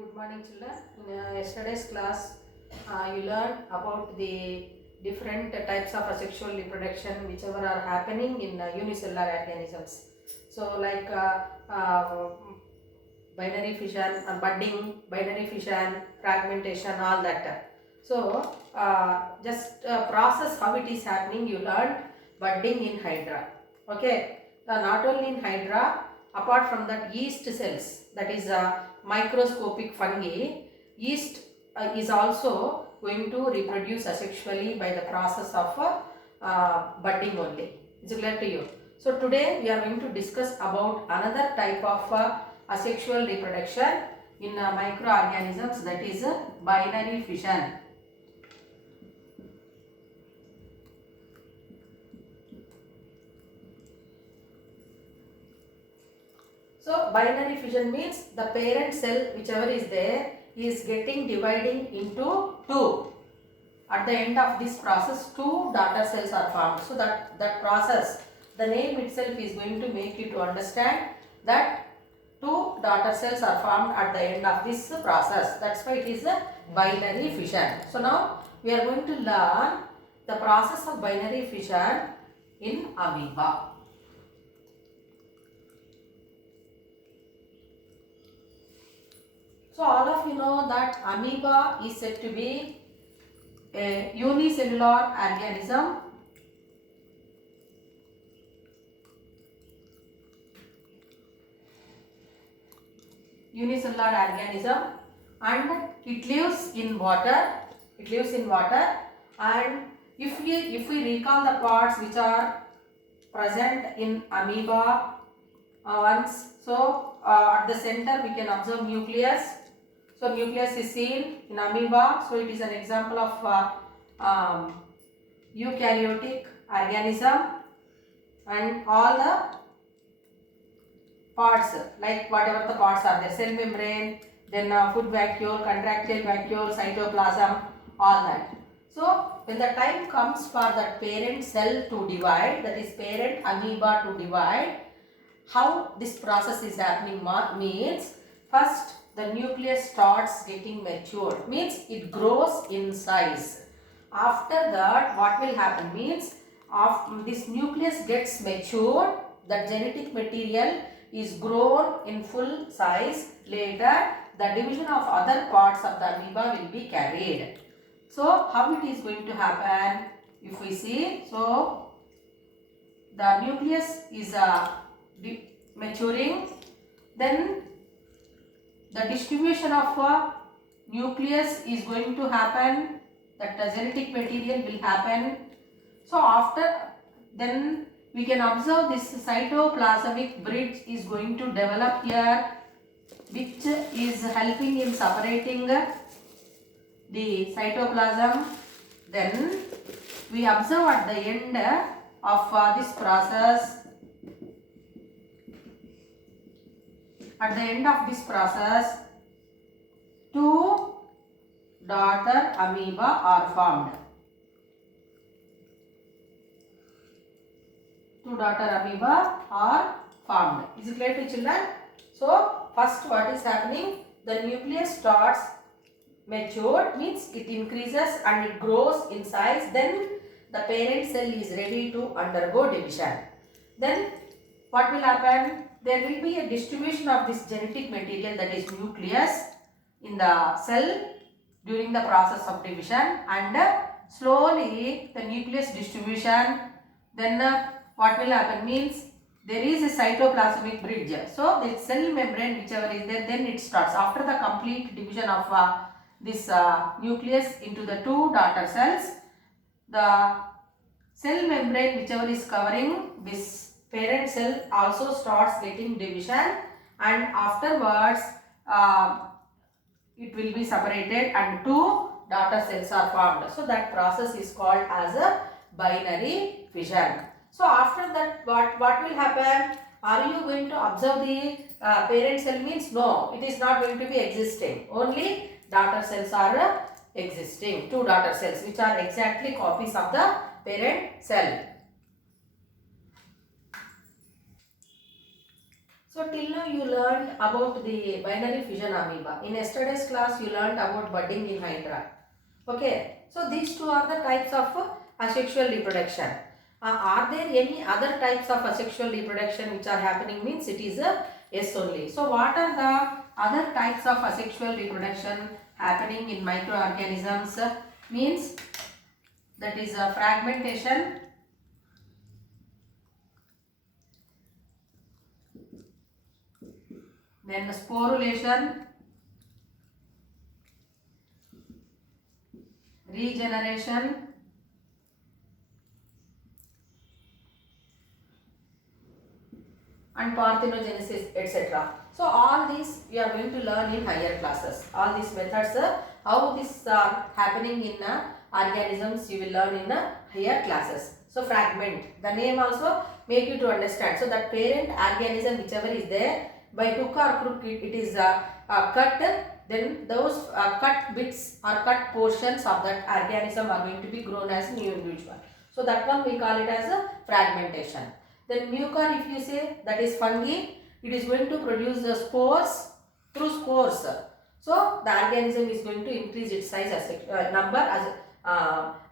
good morning children. In yesterday's class, you learned about the different types of asexual reproduction whichever are happening in unicellular organisms. So like binary fission, budding, binary fission, fragmentation, all that. So just process how it is happening. You learned budding in Hydra. Okay. Not only in Hydra, apart from that, yeast cells, that is microscopic fungi, yeast is also going to reproduce asexually by the process of budding only. Is it clear to you? So today we are going to discuss about another type of asexual reproduction in microorganisms, that is binary fission. So binary fission means the parent cell whichever is there is getting dividing into two. At the end of this process, two daughter cells are formed. So that process, the name itself is going to make you to understand that two daughter cells are formed at the end of this process. That's why it is a binary fission. So now we are going to learn the process of binary fission in amoeba. So all of you know that amoeba is said to be a unicellular organism. Unicellular organism, and it lives in water. It lives in water, and if we recall the parts which are present in amoeba once, so at the center we can observe nucleus. So nucleus is seen in amoeba, so it is an example of eukaryotic organism, and all the parts, like whatever the parts are there, cell membrane, then food vacuole, contractile vacuole, cytoplasm, all that. So when the time comes for that parent cell to divide, that is parent amoeba to divide, how this process is happening means, first the nucleus starts getting matured, means it grows in size. After that, what will happen means, after this nucleus gets matured, the genetic material is grown in full size. Later, the division of other parts of the amoeba will be carried. So how it is going to happen? If we see, so the nucleus is maturing, then the distribution of nucleus is going to happen, that the genetic material will happen. So after, then we can observe this cytoplasmic bridge is going to develop here, which is helping in separating the cytoplasm. Then we observe at the end of this process, at the end of this process, two daughter amoeba are formed. Two daughter amoeba are formed. Is it clear to children? So first what is happening? The nucleus starts matured, means it increases and it grows in size. Then the parent cell is ready to undergo division. Then what will happen? There will be a distribution of this genetic material, that is nucleus, in the cell during the process of division, and slowly the nucleus distribution, then what will happen means, there is a cytoplasmic bridge. So the cell membrane whichever is there, then it starts. After the complete division of this nucleus into the two daughter cells, the cell membrane whichever is covering this parent cell also starts getting division, and afterwards it will be separated and two daughter cells are formed. So that process is called as a binary fission. So after that, what will happen? Are you going to observe the parent cell means? No, it is not going to be existing. Only daughter cells are existing. Two daughter cells which are exactly copies of the parent cell. So till now you learned about the binary fission amoeba. In yesterday's class you learned about budding in hydra. Okay. So these two are the types of asexual reproduction. Are there any other types of asexual reproduction which are happening? Means it is a yes only. So what are the other types of asexual reproduction happening in microorganisms? Means that is fragmentation, then sporulation, regeneration, and parthenogenesis, etc. So all these we are going to learn in higher classes. All these methods, how this are happening in organisms, you will learn in higher classes. So fragment, the name also make you to understand. So that parent organism whichever is there, by hook or crook it is cut, then those cut bits or cut portions of that organism are going to be grown as new individual. So that one we call it as a fragmentation. Then mucor, if you say, that is fungi, it is going to produce the spores through spores. So the organism is going to increase its size as number as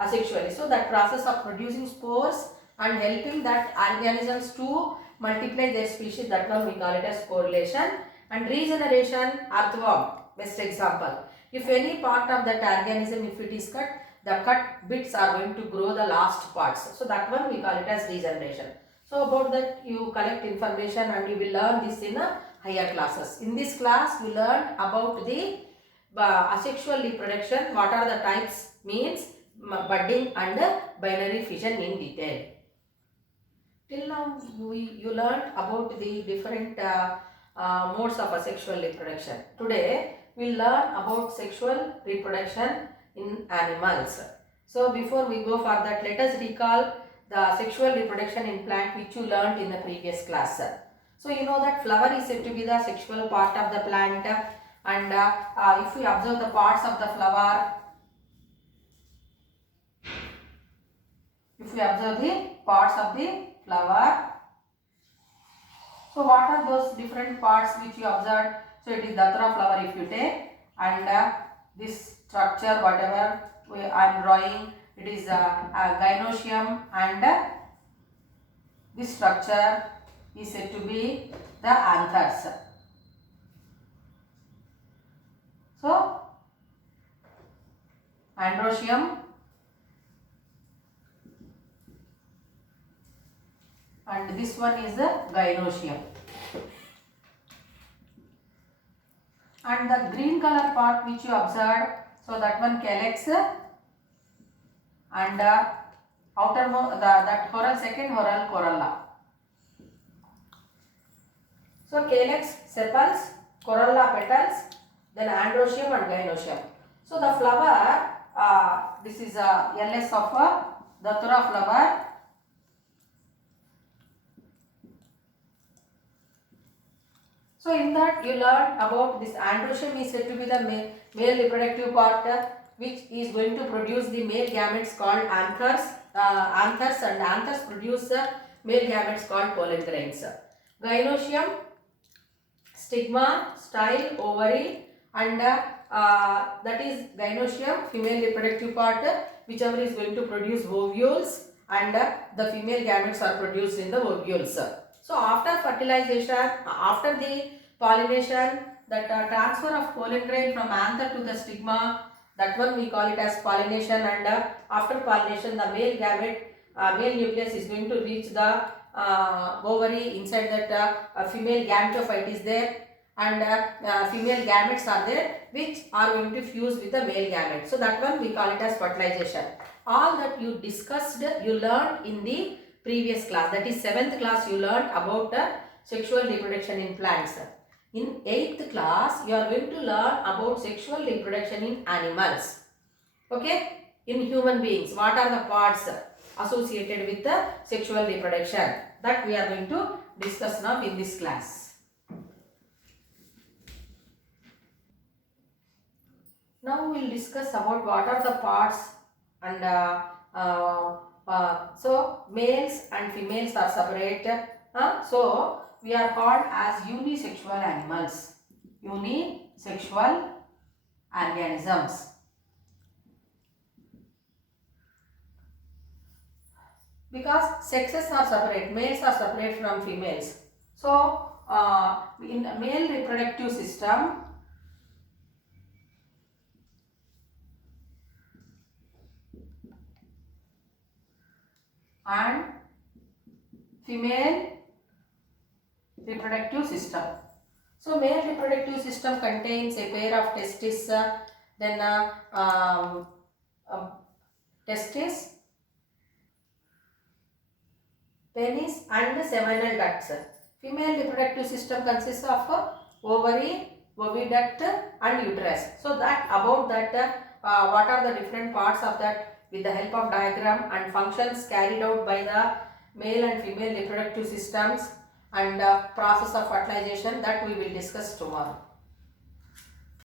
asexually. So that process of producing spores and helping that organisms to multiply their species, that one we call it as sporulation. And regeneration, earthworm, best example. If any part of that organism, if it is cut, the cut bits are going to grow the last parts. So that one we call it as regeneration. So about that you collect information and you will learn this in higher classes. In this class you learn about the asexual reproduction, what are the types, means budding and binary fission in detail. Till now you learned about the different modes of asexual reproduction. Today we will learn about sexual reproduction in animals. So before we go for that, let us recall the sexual reproduction in plant which you learned in the previous class. So you know that flower is said to be the sexual part of the plant, and if we observe the parts of the flower, if we observe the parts of the flower, so what are those different parts which you observed? So it is datura flower if you take, and this structure whatever I am drawing, it is a gynoecium, and this structure is said to be the anthers. So androecium and this one is the gynoecium. And the green color part which you observed, so that one calyx, and outermost that whorl, second whorl, corolla. So calyx, sepals, corolla, petals, then androecium and gynoecium. So the flower, this is a LS of a datura flower. So in that you learn about this androecium is said to be the male reproductive part, which is going to produce the male gametes called anthers. Anthers and anthers produce male gametes called pollen grains. Gynoecium, stigma, style, ovary, and that is gynoecium, female reproductive part, whichever is going to produce ovules, and the female gametes are produced in the ovules. So after fertilization, after the pollination, that transfer of pollen grain from anther to the stigma, that one we call it as pollination, and after pollination the male gamete, male nucleus is going to reach the ovary. Inside that female gametophyte is there, and female gametes are there which are going to fuse with the male gamete. So that one we call it as fertilization. All that you discussed, you learned in the previous class, that is 7th class you learned about sexual reproduction in plants. In 8th class you are going to learn about sexual reproduction in animals. Okay, in human beings, what are the parts associated with the sexual reproduction, that we are going to discuss now in this class. Now we will discuss about what are the parts, and so males and females are separate. So we are called as unisexual animals. Unisexual organisms. Because sexes are separate, males are separate from females. So, in the male reproductive system, and female reproductive system. So, male reproductive system contains a pair of testes, then testis, penis and seminal ducts. Female reproductive system consists of ovary, oviduct and uterus. So that about that what are the different parts of that with the help of diagram and functions carried out by the male and female reproductive systems and process of fertilization, that we will discuss tomorrow.